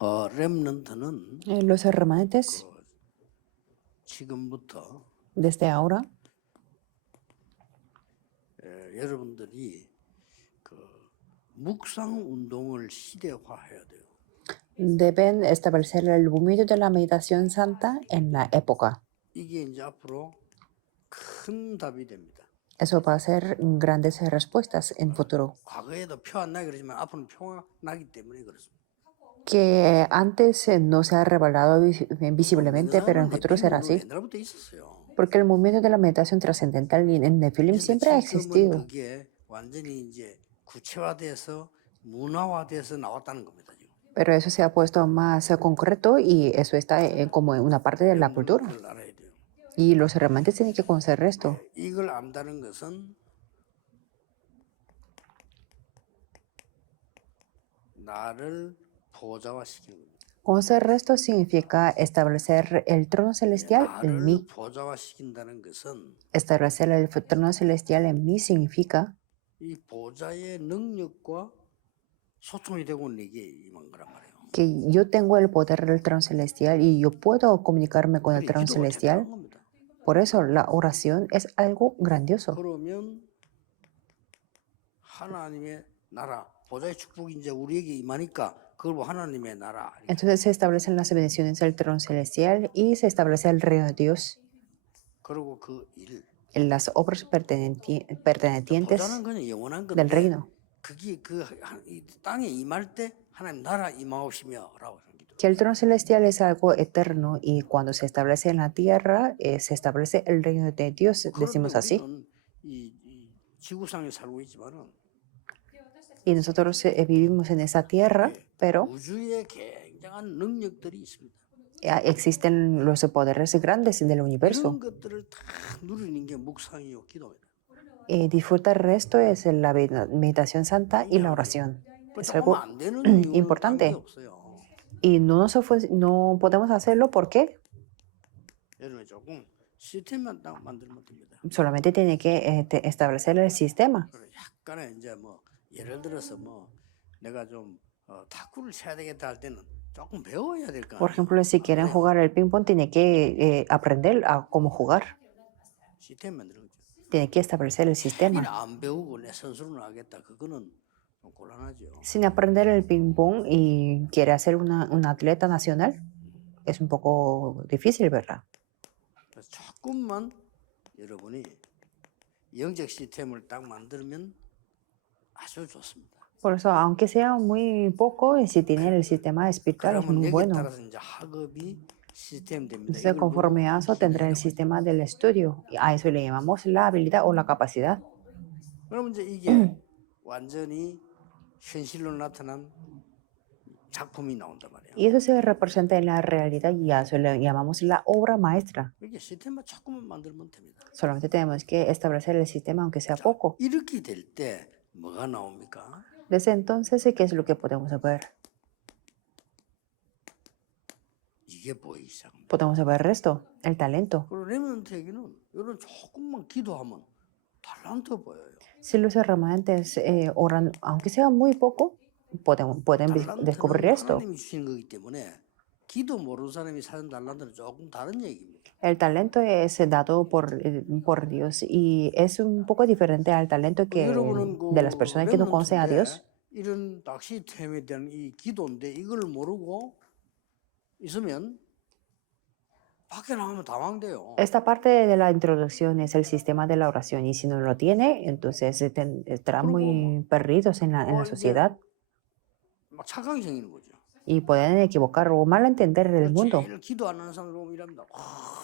렘넌트는 Los remanentes, 그 지금부터 desde ahora, 여러분들이 그 묵상 운동을 시대화해야 돼요. deben establecer el movimiento de la meditación santa en la época. 이게 이제 앞으로 큰 답이 됩니다. Eso va a ser grandes respuestas en futuro. 과거에도 표 안 나기 그러지만 앞으로는 표가 나기 때문에 그렇습니다. Que antes no se ha revelado visiblemente, pero en futuro será así. 옛날부터 있었어요. Porque el movimiento de la meditación trascendental en Nephilim siempre ha 지금은 existido. 그게 완전히 이제 구체화돼서 문화화돼서 나왔다는 겁니다. 지금. Pero eso se ha puesto más concreto y eso está como en una parte de la cultura. 그걸 알아야 돼요. Y los remanentes tienen que conocer esto. 이걸 안다는 것은 나를 보좌화시키는 겁니다. Conocer esto significa establecer el trono celestial en 나를 mí. 보좌화시킨다는 것은 Establecer el trono celestial en mí significa 이 보좌의 능력과 소통이 되고 내게 임한 거란 말이에요. que yo tengo el poder del trono celestial y yo puedo comunicarme con el 그래, trono 기도가 celestial. 대단한 겁니다. Por eso la oración es algo grandioso. 그러면 하나님의 나라, 보좌의 축복이 이제 우리에게 임하니까 그걸 하나님의 나라. Entonces se establecen las bendiciones del trono celestial y se establece el reino de Dios 그리고 그 일. en las obras pertenecientes 보좌는 그냥 영원한 del 건데 reino. 그게 이 땅에 임할 때 하나님 나라 임하오시며라고. Que el trono celestial es algo eterno y cuando se establece en la tierra, se establece el reino de Dios, decimos así. 이 지구상에 살고 있지만은 Y nosotros vivimos en esa tierra, pero 우주에 굉장한 능력들이 있습니다. existen los poderes grandes del universo. 이런 것들을 다 누리는 게 묵상이요 기도입니다. Disfrutar esto es la meditación santa y la oración. Es algo importante. Y no podemos hacerlo porque solamente tiene que establecer el sistema. 예를 들어서 내가 좀 탁구를 쳐야 되겠다 할 때는 조금 배워야 될 거 아니에요. Por ejemplo, si quieren jugar el ping pong, tiene que aprender a cómo jugar. 시스템 만드는 거죠. Tiene que establecer el sistema. 안 배우고 내 선수로 하겠다. 그거는 좀 곤란하죠. Sin aprender el ping pong y quiere hacer un atleta nacional, es un poco difícil, ¿verdad? 조금만 여러분이 영적 시스템을 딱 만들면 아주 좋습니다. Por eso, aunque sea muy poco, si tiene el sistema espiritual es muy bueno. Entonces, conforme a eso, tendrá el sistema del estudio. Y a eso le llamamos la habilidad o la capacidad. 그럼 이제 이게 완전히 현실로 나타난 작품이 나온단 말이에요. Y eso se representa en la realidad y a eso le llamamos la obra maestra. 이게 시스템만 조금만 만들면 됩니다. Solamente tenemos que establecer el sistema, aunque sea poco. 이렇게 될 때 뭐가 나옵니까? Desde entonces, ¿qué es lo que podemos ver? 이게 보이기 시작합니다. Podemos ver esto, el talento. 그리고 레몬트에게는 이런 조금만 기도하면 talento 보여요. Si los remanentes oran, aunque sea muy poco, pueden descubrir esto. 하나님이 주시는 거기 때문에 기도 모르는 사람이 사는 달란트는 조금 다른 얘기입니다. El talento es dado por Dios y es un poco diferente al talento que de las personas que no conocen a Dios. 이런 낚시템에 대한 이 기도인데 이걸 모르고 있으면 밖에 나가면 당황돼요. Esta parte de la introducción es el sistema de la oración y si no lo tiene, entonces estarán muy perdidos en la sociedad 막 착각이 생기는 거죠. y pueden equivocar o malentender el mundo. 제일 기도 안 하는 사람 보면 이랍니다.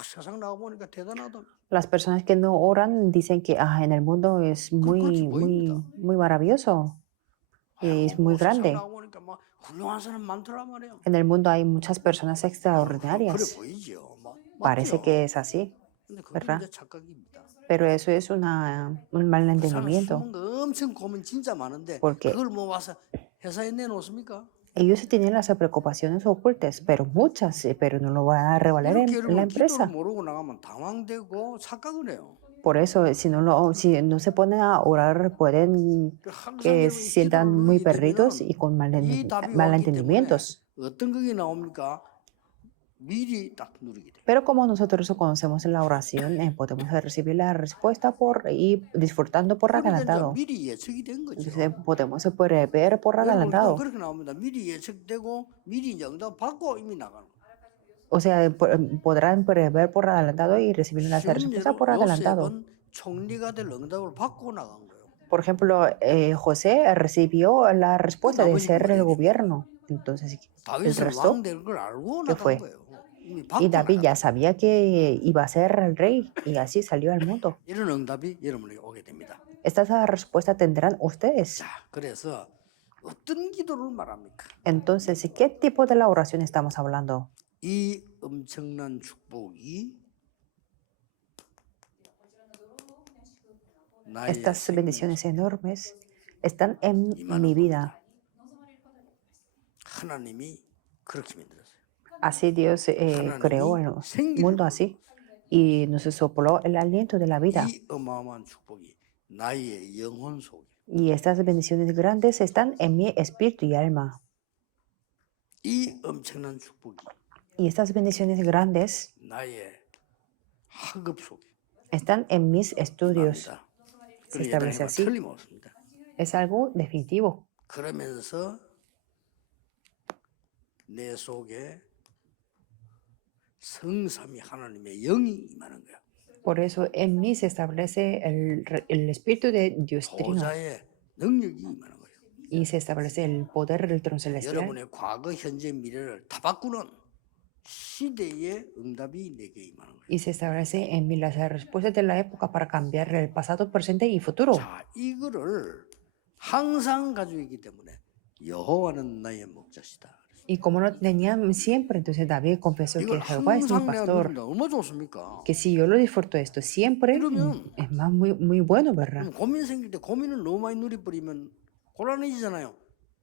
세상 나가 보니까 대단하다. Las personas que no oran dicen que en el mundo es muy maravilloso y es muy grande. En el mundo hay muchas personas extraordinarias. Parece que es así, ¿verdad? Pero eso es un mal entendimiento. Porque ellos tienen las preocupaciones ocultas, pero muchas, pero no lo van a revelar en la empresa. Por eso, si no se ponen a orar, pueden que se sientan muy perdidos y con malentendimientos. 어떤 극이 나옵니까? 미리 딱 누르게 돼요. Pero como nosotros conocemos la oración, podemos recibir la respuesta y disfrutando por 그러니까 이제 adelantado. 미리 예측이 된 거죠. Entonces podemos prever por 여러분 adelantado. 그렇게 나옵니다. 미리 예측되고 미리 이제 응답 받고 이미 나가는 거예요. O sea, podrán prever por adelantado y recibir la 쉬운 respuesta 예로 por adelantado. 요셉은 총리가 될 응답을 받고 나간 거예요. Por ejemplo, José recibió la respuesta de ser el gobierno. Entonces, el 다윗은 resto, 왕 될 걸 알고 ¿qué 나간 fue? 거예요. 이미 Y 받고 David ya 나갔다. sabía que iba a ser el rey y así salió al mundo. 이런 응답이 여러분에게 오게 됩니다. Esta respuesta tendrán ustedes. 자, 그래서 어떤 기도를 말합니까? Entonces, ¿qué tipo de la oración estamos hablando? 이 엄청난 축복이 나의 Estas 생명에 bendiciones enormes están en mi vida. 하나님이 그렇게 만들었어요. Así Dios creó el mundo así y nos sopló el aliento de la vida. 이 어마어마한 축복이 나의 영혼 속에 Y estas bendiciones grandes están en mi espíritu y alma. 이 엄청난 축복이 Y estas bendiciones grandes 나의 학업 속에 están en mis estudios. 임합니다. Se 그런 establece 예단이 así. 틀림없습니다. Es algo definitivo. 그러면서 내 속에 성삼위 하나님의 영이 임하는 거야. Por eso en mí se establece el espíritu de Dios Trino 보좌의 능력이 임하는 거예요. y se establece el poder del trono celestial. 여러분의 과거, 현재, 미래를 다 바꾸는 시대의 응답이 내게 임하는 거예요. Y se establece en mí las respuestas de la época para cambiar el pasado, presente y futuro. 자, 이거를 항상 가지고 있기 때문에 여호와는 나의 목자시다. Y como lo tenían siempre, entonces David confesó que 이걸 Jehová es mi 항상 내가 pastor. 누린다. 얼마나 좋습니까? Que si yo lo disfruto esto siempre, 그러면 es más muy bueno, ¿verdad? 그럼 고민 생길 때 고민을 너무 많이 누려버리면 곤란해지잖아요.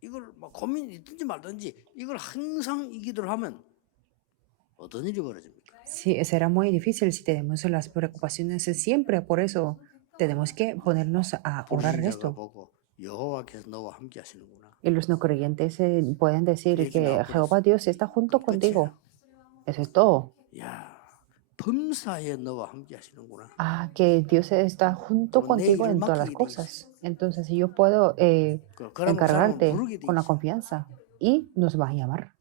이걸 막 고민이 있든지 말든지 이걸 항상 이 기도를 하면 어떤 일이 벌어집니까? Sí, será muy difícil si tenemos las preocupaciones siempre. Por eso tenemos que ponernos a orar 불신자가 esto. 보고 여호와께서 너와 함께 하시는구나. Y los no creyentes pueden decir que Jehová Dios está junto contigo. Eso es todo. 야, 범사에 너와 함께 하시는구나. Ah, que Dios está junto contigo en todas las cosas. Entonces yo puedo 그러면 encargarte 부르게 돼 con la 있어. confianza y nos va a llamar.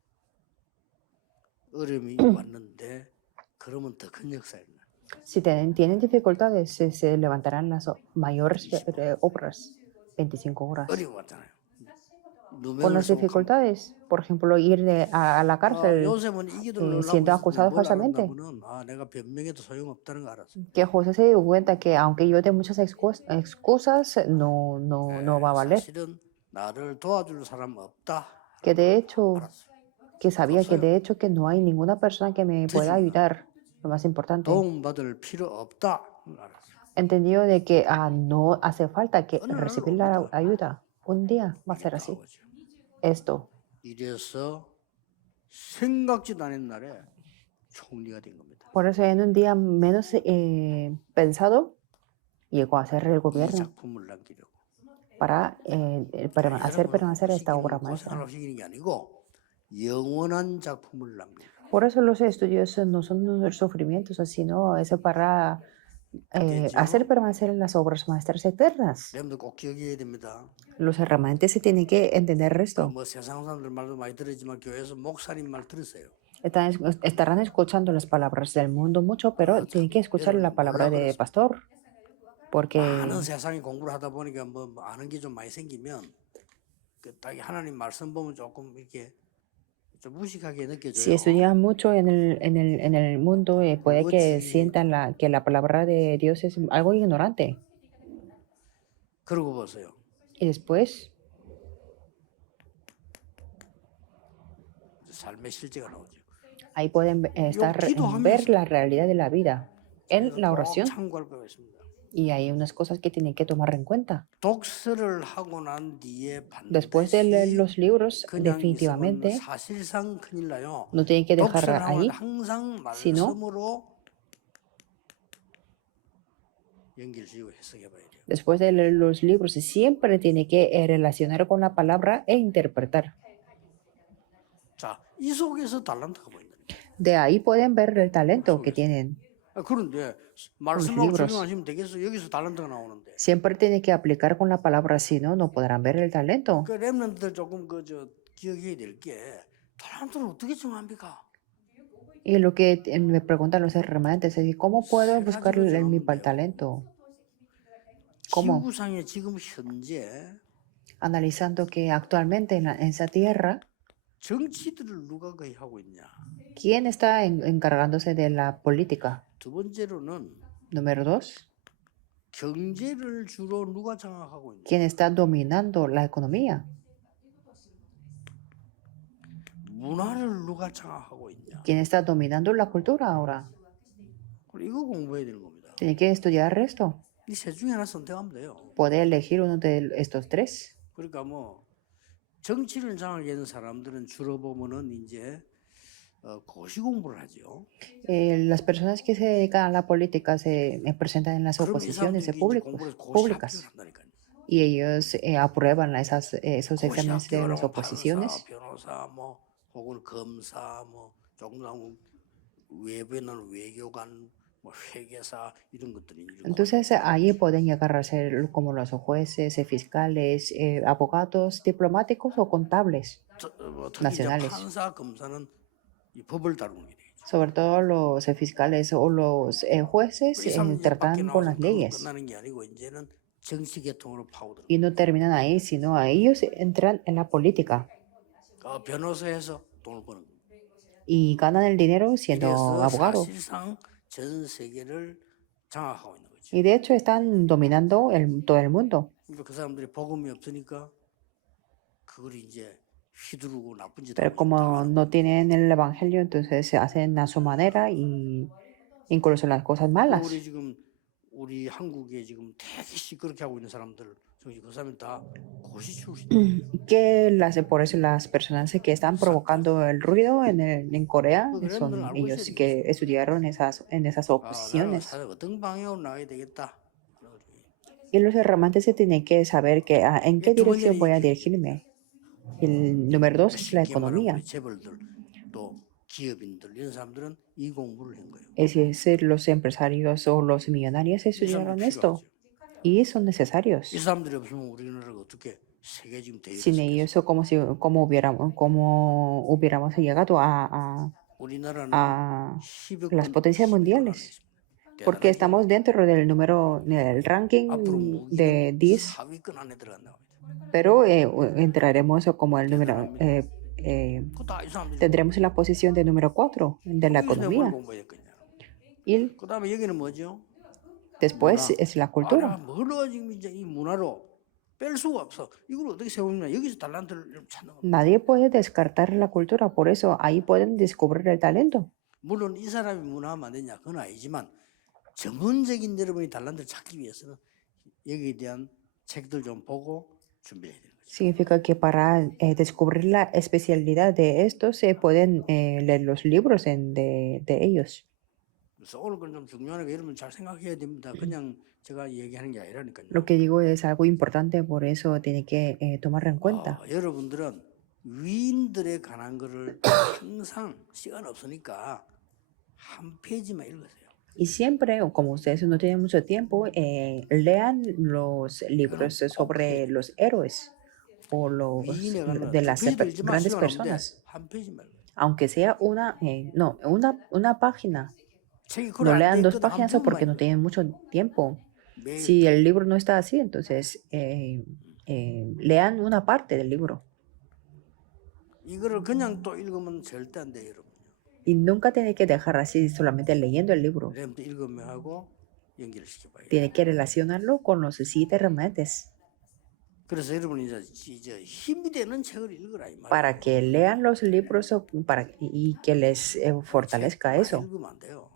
어려움이 왔는데 그러면 더 큰 역사입니다. Si tienen dificultades, se levantarán las mayores obras. 25 horas. 어려움 왔잖아요. Con las dificultades, por ejemplo, ir a la cárcel, 요셉은 이 기도를 siendo acusado falsamente. 내가 변명해도 소용없다는 거 알았어. Que José se dio cuenta que aunque yo dé muchas excusas, no va a valer. 사실은 나를 도와줄 사람 없다. Que de hecho, 알았어. que sabía que de hecho que no hay ninguna persona que me pueda ayudar. Lo más importante, 도움 받을 필요 없다. 알았어. entendió de que no hace falta que recibir la ayuda. Un día va a ser así. 나오죠. Esto. 이래서 생각지도 않은 날에 총리가 된 겁니다. Por eso en un día menos pensado, llegó a ser el 이 gobierno 작품을 남기려고. para hacer permanecer esta obra 고생을 maestra. 시키는 게 아니고 영원한 작품을 남기려고. Por eso los estudios no son los sufrimientos, sino es para hacer permanecer las obras maestras eternas. 여러분들 꼭 기억해야 됩니다. Los hermanantes se tienen que entender esto. 뭐 세상 사람들 말도 많이 들었지만 교회에서 목사님 말 들으세요. Estarán escuchando las palabras del mundo mucho, pero tienen que escuchar la palabra de pastor. Porque 많은 세상에 공부를 하다 보니까 뭐 아는 게 좀 많이 생기면 딱 하나님 말씀 보면 조금 이렇게 좀 무식하게 si 느껴져요. estudian mucho en el mundo, puede que sientan que la palabra de Dios es algo ignorante. 그러고 보세요. Y después 삶의 실제가 나오죠. ahí pueden ver la realidad de la vida en la 꼭 oración. 참고할 거가 있습니다. Y hay unas cosas que tienen que tomar en cuenta. 독서를 하고 난 뒤에 Después de leer los libros, 그냥 있으면 definitivamente 사실상 큰일 나요. no tienen que dejar 독서를 ahí, 하면 항상 sino 말씀으로 연결지고 해석해 봐야 돼요. después de leer los libros, siempre tiene que relacionar con la palabra e interpretar. 자, 이 속에서 달란트가 보인다. De ahí pueden ver el talento que tienen 그런데 los 말씀하고 libros. 적용하시면 되겠어. 여기서 달란트가 나오는데. Siempre tiene que aplicar con la palabra, si no, no podrán ver el talento. 그 렘넌트들 조금 기억해야 될 게 달란트를 어떻게 정합니까? Y lo que me preguntan los remanentes es, ¿cómo puedo 세 buscar 가지로 mi 정하면 돼요. talento? ¿Cómo? 지구상에 지금 현재 Analizando que actualmente en esa tierra, 정치들을 누가 거의 하고 있냐? ¿quién está encargándose de la política? 두 번째로는 Número 2, 경제를 주로 누가 장악하고 있냐? ¿quién está dominando la economía? 문화를 누가 장악하고 있냐? ¿Quién está dominando la cultura ahora? 이거 공부해야 되는 겁니다. Tiene que estudiar esto. 이 세 중에 하나 선택하면 돼요. Puede elegir uno de estos tres. 그러니까 뭐 정치를 장악하는 사람들은 주로 보면은 이제 고시 공부를 하죠. Las personas que se dedican a la política se presentan en las 그럼 이 oposiciones 사람들이 이제 공부를 고시 públicas 합격을 한다니까요. y ellos aprueban esos 고시 exámenes de 합격을 las 하고 oposiciones. 판사, 변호사, 뭐 혹은 검사, 뭐 조금 더 외부에는 외교관, 뭐 회계사 이런 것들이 이제 Entonces ahí pueden llegar a ser como los jueces, fiscales, abogados, diplomáticos o contables 특히 이제 nacionales. 판사, 검사는 이 법을 다루는 게 되죠. Sobre todo los fiscales o los jueces 이 사람들이 이제 밖에 tratan con 나와서 las 그걸로 leyes 끝나는 게 아니고 이제는 정치 계통으로 파고들어. y no terminan ahí, sino a ellos entran en la política 변호사에서 돈을 버는 거예요. y ganan el dinero siendo 그래서 abogados. 사실상 전 세계를 장악하고 있는 거죠. Y de hecho están dominando todo el mundo. 그러니까 그 사람들이 복음이 없으니까 그걸 이제 휘두르고 나쁜 짓 Pero 하고 como 싶다. no tienen el evangelio, entonces se hacen a su manera y incluso las cosas malas. 우리 지금 우리 한국에 지금 되게 그렇게 하고 있는 사람들 저기 그 사람은 다 고시 출신. Por eso las personas que están provocando el ruido en Corea son ellos que estudiaron en esas 나라가 oposiciones. 사회가 어떤 방향으로 나가야 되겠다. Y los hermantes se tienen que saber que, en qué dirección voy a dirigirme. El número 2 es la 쉽게 말하면 economía. 우리 재벌들 또 기업인들 이런 사람들은 이 공부를 한 거예요. Es decir, los empresarios o los millonarios 이 사람이 estudiaron esto 필요하죠. y son necesarios. 이 사람들이 없으면 우리나라가 어떻게 세계 지금 Sin 대륙 ellos, como hubiéramos llegado 우리나라는 a 10억 las potencias mundiales. Porque estamos dentro del ranking de 10, 4위권 안에 들어간다고 합니다. pero entraremos como el número, 그다 이 사람들이 tendremos la posición de número 4 de la 여기서 내가 뭘 economía. 공부했겠냐. Y 그다음에 여기는 뭐죠? después es la cultura. 뭐로 지금 이제 이 문화로 뺄 수가 없어. 이걸 어떻게 세우냐? 여기서 달란트를 찾는 겁니다. Nadie puede descartar la cultura, por eso ahí pueden descubrir el talento. 물론 이 사람이 문화 만드냐 그건 아니지만 전문적인 여러분이 달란트를 찾기 위해서는 여기에 대한 책들 좀 보고 준비해야 되는 거죠. Significa que para descubrir la especialidad de estos se pueden leer los libros de ellos. 그래서 오늘 건 좀 중요하니까 여러분 잘 생각해야 됩니다. 그냥 제가 얘기하는 게 아니라니까요. Lo que digo es algo importante, por eso tiene que tomarlo en cuenta. 여러분들은 위인들에 관한 거를 항상 시간 없으니까 한 페이지만 읽으세요. Y siempre, o como ustedes no tienen mucho tiempo, lean los libros sobre los héroes o 위인에 관한 de las 두 페이지도 읽지 grandes 마시면 personas. 한 페이지만 읽어요. Aunque sea una página. 책이 그걸 No 안 lean 돼 2 있거든, 한 páginas porque no 부분만 tienen mucho tiempo. 매일 Si el libro no está así, entonces lean una parte del libro. 이거를 그냥 또 읽으면 절대 안 돼요, 여러분. Y nunca tiene que dejar así solamente leyendo el libro. 그래부터 읽으면 하고 연결을 시켜봐요. Tiene que relacionarlo con los 7 remanentes 그래서 여러분이 이제 힘이 되는 책을 읽으라 이 말이에요. para que lean los libros y que les fortalezca 많이 eso. 읽으면 안 돼요.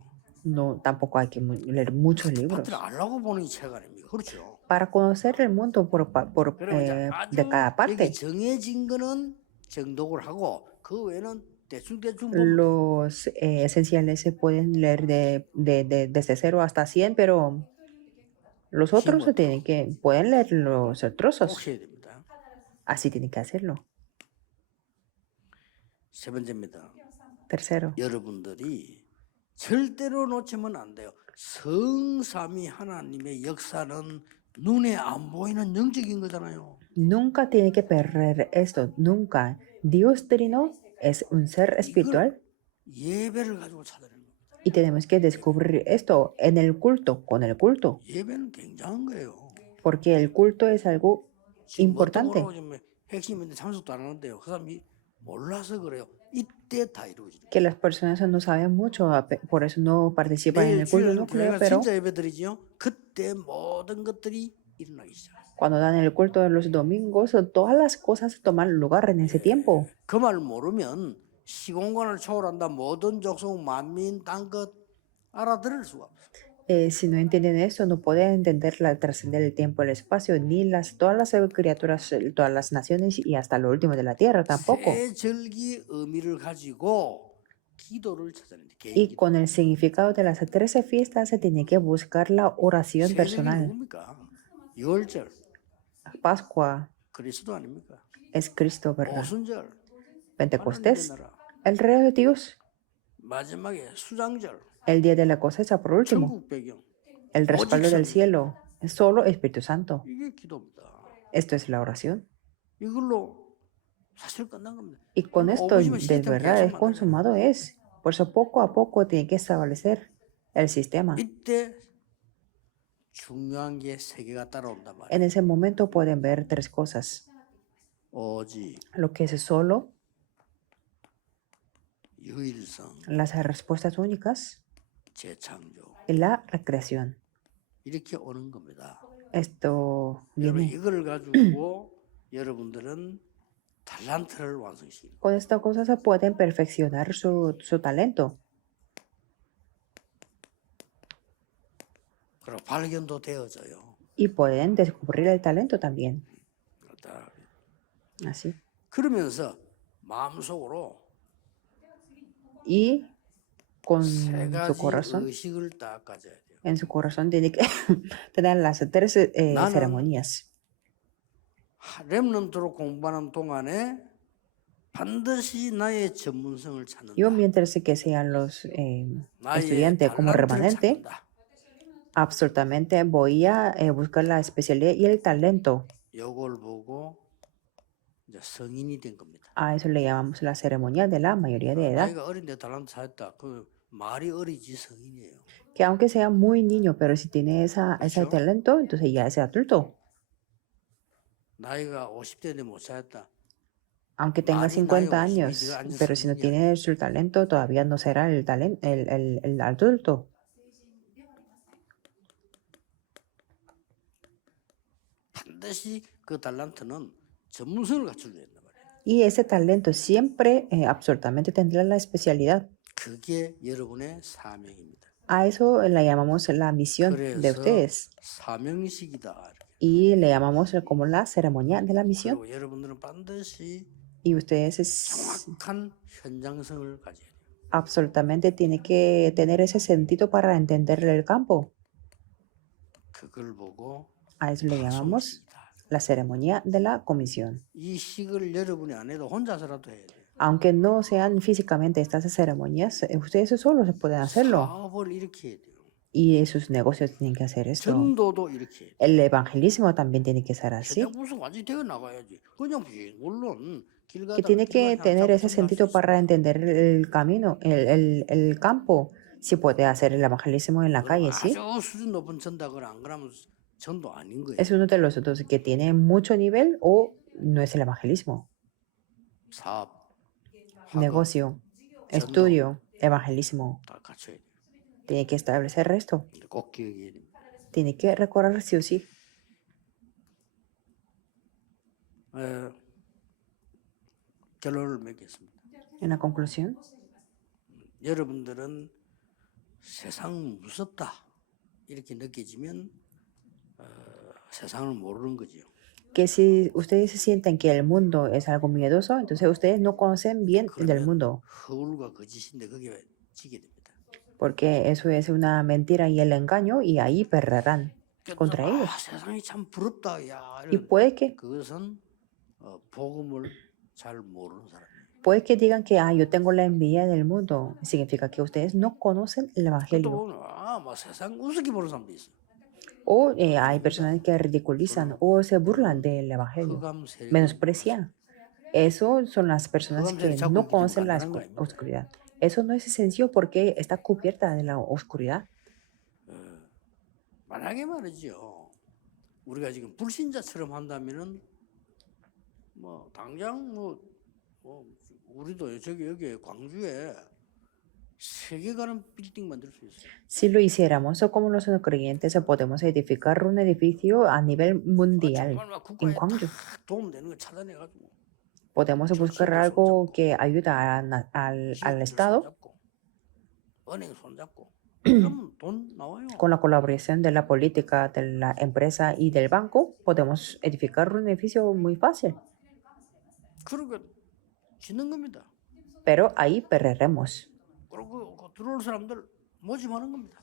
No, tampoco hay que leer muchos libros. 파트를 알라고 보는 이 책 아닙니까? 그렇죠. Para conocer el mundo 그리고 이제 de cada 아주 parte. 여기 정해진 거는 정독을 하고 그 외에는 대충 보면 Los esenciales se pueden leer desde 0 hasta 100, pero los otros pueden leer los 꼭 trozos. 해야 됩니다. Así tienen que hacerlo. 세 번째입니다. Tercero, 여러분들이 절대로 놓치면 안 돼요. 성삼위 하나님의 역사는 눈에 안 보이는 영적인 거잖아요. nunca tiene que perder esto, nunca. Dios Trino es un ser espiritual 예배를 가지고 찾아내는 겁니다. y tenemos que descubrir esto en el culto, con el culto, 예배는 굉장한 거예요. porque el culto es algo 지금 뭣도 importante. 모르고 지금 핵심인데 참석도 안 하는데요. 그 사람이 몰라서 그래요. 이때 다 이루어지는 Que las personas no saben mucho, por eso no participan en 내일 el culto 주일은 núcleo, 교회가 pero 진짜 예배드리지요. 그때 모든 것들이 일어나기 시작해요. cuando dan el culto de los domingos, todas las cosas toman lugar en ese tiempo. 그 말 모르면 시공간을 초월한다. 모든 족속, 만민, 땅끝 알아들을 수가 없어요. Si no entienden eso, no pueden entender la trascender el tiempo, el espacio, ni todas las criaturas, todas las naciones y hasta lo último de la tierra tampoco. 새 절기 의미를 가지고 기도를 찾아내는 개인 Y 기도. con el significado de las 13 fiestas se tiene que buscar la oración 새 절기 personal. 누굽니까? 유월절 Pascua 그리스도 아닙니까? es Cristo, ¿verdad? 오순절 Pentecostés, 하나님의 나라. el Rey de Dios. 마지막에 수장절 El día de la cosecha, por último, 천국 배경. el respaldo del cielo. Es solo Espíritu Santo. 이게 기도입니다. Esto es la oración. 이걸로 사실 끝난 겁니다. Y con 이걸로 esto, 오버지면 de 시스템 verdad, 계속 es 만들어요. consumado es. Por eso, poco a poco, tiene que establecer el sistema. 이때 중요한 게 세 개가 따라온단 말이에요. En ese momento pueden ver tres cosas. 오직 Lo que es solo, 유일성, las respuestas únicas 재창조 y la recreación. 이렇게 오는 겁니다. Esto 여러분 viene. 이걸 가지고 여러분들은 달란트를 완성시킵니다. Con esta cosa se pueden perfeccionar su talento 그리고 발견도 되어져요. y pueden descubrir el talento también. 그렇다. Así. 그러면서 마음속으로 Y con 세 su 가지 corazón, 의식을 딱 가져야 돼요. en su corazón tiene que tener las tres 나는 ceremonias. 렘넌트로 공부하는 동안에 반드시 나의 전문성을 찾는다. Yo, mientras que sean los 나의 estudiantes como 달란트를 remanente, 찾는다. absolutamente voy a buscar la especialidad y el talento. 요걸 보고 이제 성인이 된 겁니다. A eso le llamamos la ceremonia de la mayoría de edad. 나이가 어린데 달란트 찾았다. 그 말이 어리지 성인이에요. Que aunque sea muy niño, pero si tiene ese 그렇죠? talento, entonces ya es adulto. 나이가 50대인데 못 찾았다. Aunque tenga 말이 50 나이 50이 años, 지금 완전 pero si no 성인이야. tiene su talento, todavía no será el adulto. 반드시 그 달란트는 전문성을 갖춰줘야 된단 말이에요. Y ese talento siempre, absolutamente tendrá la especialidad. 그게 여러분의 사명입니다. A eso le llamamos la misión de 그래서 ustedes. 사명식이다. 이렇게. Y le llamamos como la ceremonia de la misión. 그리고 여러분들은 반드시 Y ustedes 정확한 현장성을 가져야 돼요. absolutamente tienen que tener ese sentido para entender el campo. 그걸 보고 A eso le llamamos 파송식이다. la ceremonia de la comisión. 이 식을 여러분이 안 해도 혼자서라도 해야 돼요. Aunque no sean físicamente estas ceremonias, ustedes solos se pueden hacerlo. 사업을 이렇게 해야 돼요. Y sus negocios tienen que hacer esto. 전도도 이렇게 해야 돼요. El evangelismo también tiene que ser así. 현장 분석 완전히 되어 나가야지. 그냥 물론 길 Que 가다가 tiene que 길가다 tener ese 잡으면 할수 sentido para 있습니다. entender el camino, el campo. Si puede hacer el evangelismo en la 그럼 calle, sí. 아주 수준 높은 전도를 안 그러면 전도 아닌 거예요. Es uno de los otros que tiene mucho nivel o no es el evangelismo. 사업, 학업 Negocio, estudio, evangelismo. 다 갖춰야 돼요. Tiene que establecer esto. 꼭 기억해야 됩니다. Tiene que recordar sí o sí. 결론을 맺겠습니다. En la conclusión, 여러분들은 세상 무섭다 이렇게 느껴지면 세상을 모르는 거지요. que si ustedes se sienten que el mundo es algo miedoso, entonces ustedes no conocen bien del 그러면 mundo, 허울과 거짓인데 거기에 지게 됩니다. porque eso es una mentira y el engaño, y ahí perderán contra ellos. 세상이 참 부럽다. 야, Y 이런 puede que 그것은 복음을 잘 모르는 사람이에요. Puede que digan que yo tengo la envidia del mundo. Significa que ustedes no conocen el 그것도 Evangelio. 보면 뭐 세상 우습게 보는 사람도 있어. O hay personas que ridiculizan o se burlan del Evangelio. 흑암 세력을 Menosprecian. Eso son las personas que no conocen la oscuridad. Eso no es sencillo porque está cubierta de la oscuridad. 만약에 말이죠. 우리가 지금 불신자처럼 한다면은 뭐 당장 뭐 우리도 저기 여기 광주에 세계 가는 빌딩 만들 수 있어요. Si lo hiciéramos o como los no creyentes, podemos edificar un edificio a nivel mundial 정말 막 en 국가에 Gwangju. 딱 도움되는 거 찾아내가지고 Podemos buscar algo que ayuda al 기업들 Estado 손잡고 은행 손잡고 그러면 돈 나와요. con la colaboración de la política, de la empresa y del banco. Podemos edificar un edificio muy fácil, 그러니까 지는 겁니다. pero ahí perderemos. 그리고 그 들어올 사람들 모집하는 겁니다.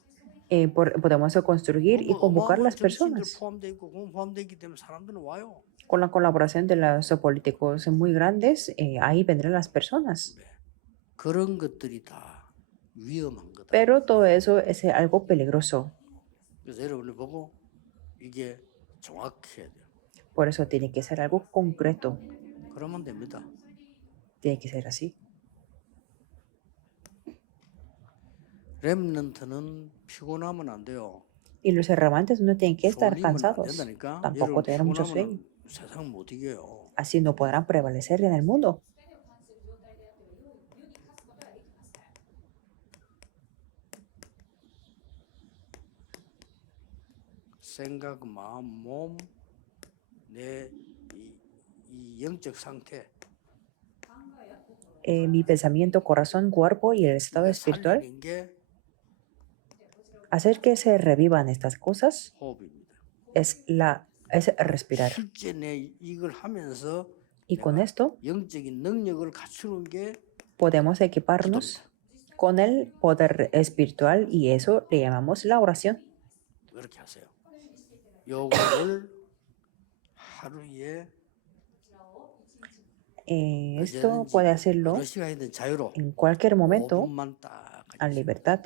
Podemos construir y convocar las 정치인들 personas. 포함돼 있고 그건 포함돼 있기 때문에 사람들은 와요. Con la colaboración de los políticos muy grandes, ahí vendrán las personas. 그런 것들이 다 위험한 거다. Pero todo eso es algo peligroso. 그래서 여러분을 보고 이게 정확해야 돼요. Por eso tiene que ser algo concreto. 그러면 됩니다. Tiene que ser así. 렘넌트는 피곤하면 안 돼요. Y los remanentes no tienen que estar 졸리면 안 cansados. 된다니까. Tampoco 여러분 tener mucho sueño. 피곤하면 세상 못 이겨요. Así no podrán prevalecer en el mundo. 생각, 마음, 몸, 내 이 영적 상태 Mi pensamiento, corazón, cuerpo y el estado espiritual. 살리는 게 Hacer que se revivan estas cosas 호흡입니다. es respirar. 실제 내 이걸 하면서 Y con esto 영적인 능력을 갖추는 게 podemos equiparnos con el poder espiritual y eso le llamamos la oración. 그렇게 하세요. 요거를 하루에 Esto puede hacerlo 어느 시간이든 자유로 en cualquier momento 5분만 딱 a libertad.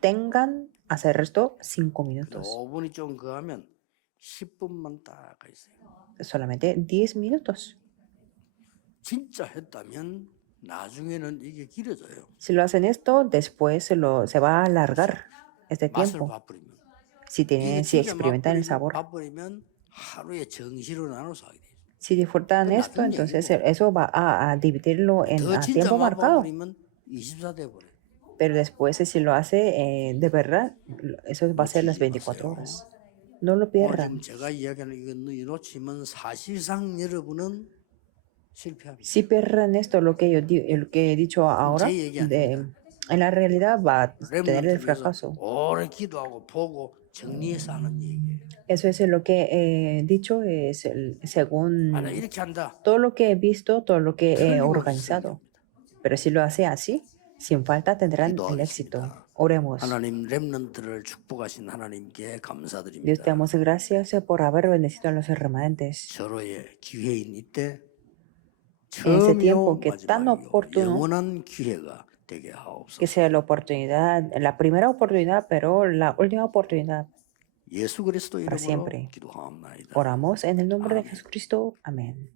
Tengan hacer esto 5 minutos. 5분이 좀 그하면 10분만 딱 있어요. Solamente 10 minutos. 진짜 했다면 나중에는 이게 길어져요. Si lo hacen esto, después se va a alargar este 맛을 tiempo. 봐버리면. Si 이게 experimentan el sabor. 봐버리면 하루에 정시로 나눠서 하게 돼요. Si disfrutan esto, entonces eso va a dividirlo en 더 a 진짜 tiempo marcado. 맛봐버리면 24 돼버려요. Pero después, si lo hace de verdad, eso va a ser las 24 horas. No lo 오늘 pierdan. 지금 제가 이야기하는 이거 놓치면 사실상 여러분은 실패합니다. Si pierden esto, lo que he dicho ahora, en la realidad va a tener el fracaso. 오래 기도하고 보고 정리해서 하는 얘기예요. Eso es lo que he dicho, es según 만약 이렇게 한다. todo lo que he visto, todo lo que he 틀림없이 organizado. Pero si lo hace así, sin falta tendrán el éxito. Oremos. 하나님 렘넌트를 축복하신 하나님께 Dios 감사드립니다. te damos gracias por haber bendecido a los remanentes. 서로의 기회인 이때 En ese 처음이요 tiempo que tan 마지막이요 oportuno, 영원한 기회가 되게 하옵소서. que sea la oportunidad, la primera oportunidad, pero la última oportunidad. 예수 그리스도 para 이름으로 siempre. 기도하옵나이다. Oramos en el nombre de Amén. Jesucristo. Amén.